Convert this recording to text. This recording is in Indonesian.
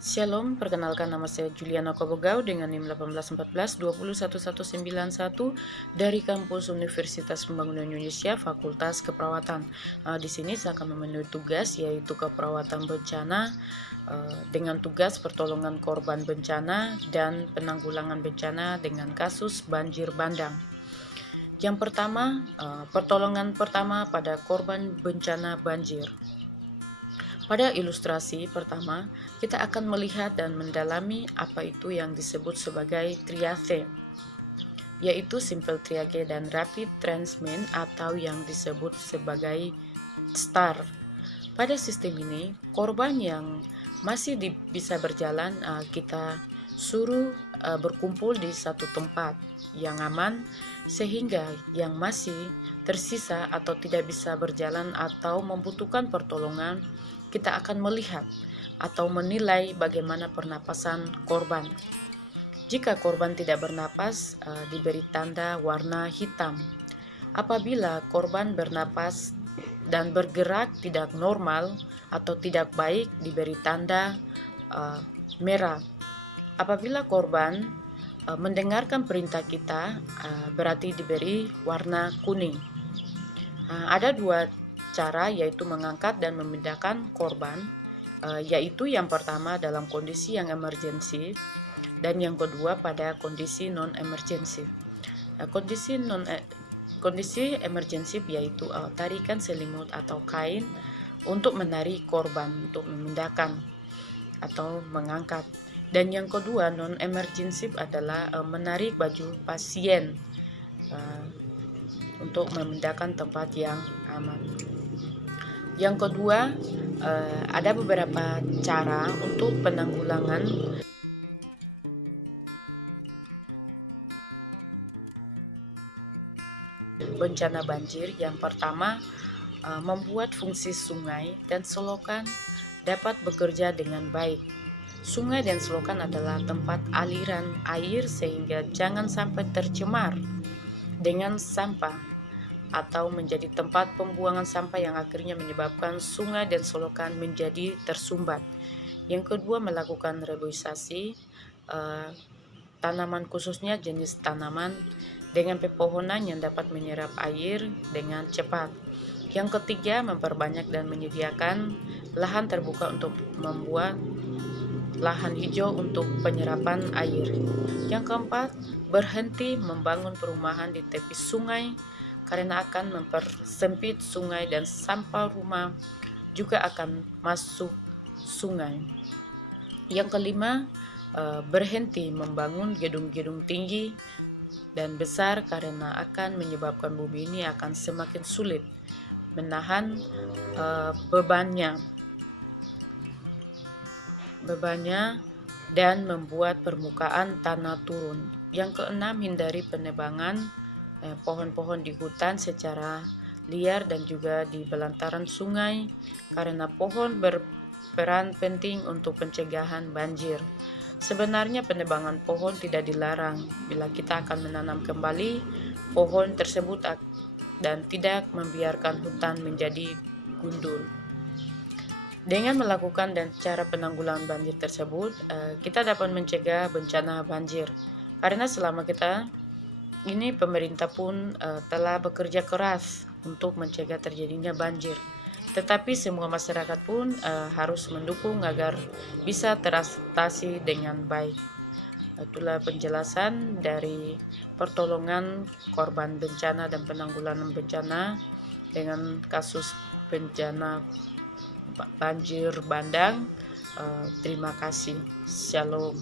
Shalom, perkenalkan nama saya Juliana Kobogau dengan NIM 1814-2011191 dari kampus Universitas Pembangunan Indonesia, Fakultas Keperawatan. Di sini saya akan memenuhi tugas yaitu keperawatan bencana dengan tugas pertolongan korban bencana dan penanggulangan bencana dengan kasus banjir bandang. Yang pertama, pertolongan pertama pada korban bencana banjir. Pada ilustrasi pertama, kita akan melihat dan mendalami apa itu yang disebut sebagai triage, yaitu simple triage dan rapid transmission atau yang disebut sebagai STAR. Pada sistem ini, korban yang masih bisa berjalan kita suruh berkumpul di satu tempat yang aman, sehingga yang masih tersisa atau tidak bisa berjalan atau membutuhkan pertolongan, kita akan melihat atau menilai bagaimana pernapasan korban. Jika korban tidak bernapas, diberi tanda warna hitam. Apabila korban bernapas dan bergerak tidak normal atau tidak baik, diberi tanda merah. Apabila korban mendengarkan perintah kita, berarti diberi warna kuning. Ada dua cara, yaitu mengangkat dan memindahkan korban, yaitu yang pertama dalam kondisi yang emergensi dan yang kedua pada kondisi non-emergensi. Kondisi emergensi yaitu tarikan selimut atau kain untuk menarik korban, untuk memindahkan atau mengangkat. Dan yang kedua non-emergency adalah menarik baju pasien untuk memindahkan tempat yang aman. Yang kedua, ada beberapa cara untuk penanggulangan bencana banjir. Yang pertama, membuat fungsi sungai dan selokan dapat bekerja dengan baik. Sungai dan selokan adalah tempat aliran air sehingga jangan sampai tercemar dengan sampah atau menjadi tempat pembuangan sampah yang akhirnya menyebabkan sungai dan selokan menjadi tersumbat. Yang kedua, melakukan reboisasi tanaman, khususnya jenis tanaman dengan pepohonan yang dapat menyerap air dengan cepat. Yang ketiga, memperbanyak dan menyediakan lahan terbuka untuk membuat lahan hijau untuk penyerapan air. Yang keempat, berhenti membangun perumahan di tepi sungai karena akan mempersempit sungai dan sampah rumah juga akan masuk sungai. Yang kelima, berhenti membangun gedung-gedung tinggi dan besar karena akan menyebabkan bumi ini akan semakin sulit menahan bebannya dan membuat permukaan tanah turun. Yang keenam, hindari penebangan pohon-pohon di hutan secara liar dan juga di belantaran sungai karena pohon berperan penting untuk pencegahan banjir. Sebenarnya penebangan pohon tidak dilarang bila kita akan menanam kembali pohon tersebut dan tidak membiarkan hutan menjadi gundul. Dengan melakukan dan cara penanggulangan banjir tersebut, kita dapat mencegah bencana banjir. Karena selama kita ini pemerintah pun telah bekerja keras untuk mencegah terjadinya banjir. Tetapi semua masyarakat pun harus mendukung agar bisa teratasi dengan baik. Itulah penjelasan dari pertolongan korban bencana dan penanggulangan bencana dengan kasus bencana banjir bandang. Terima kasih. Shalom.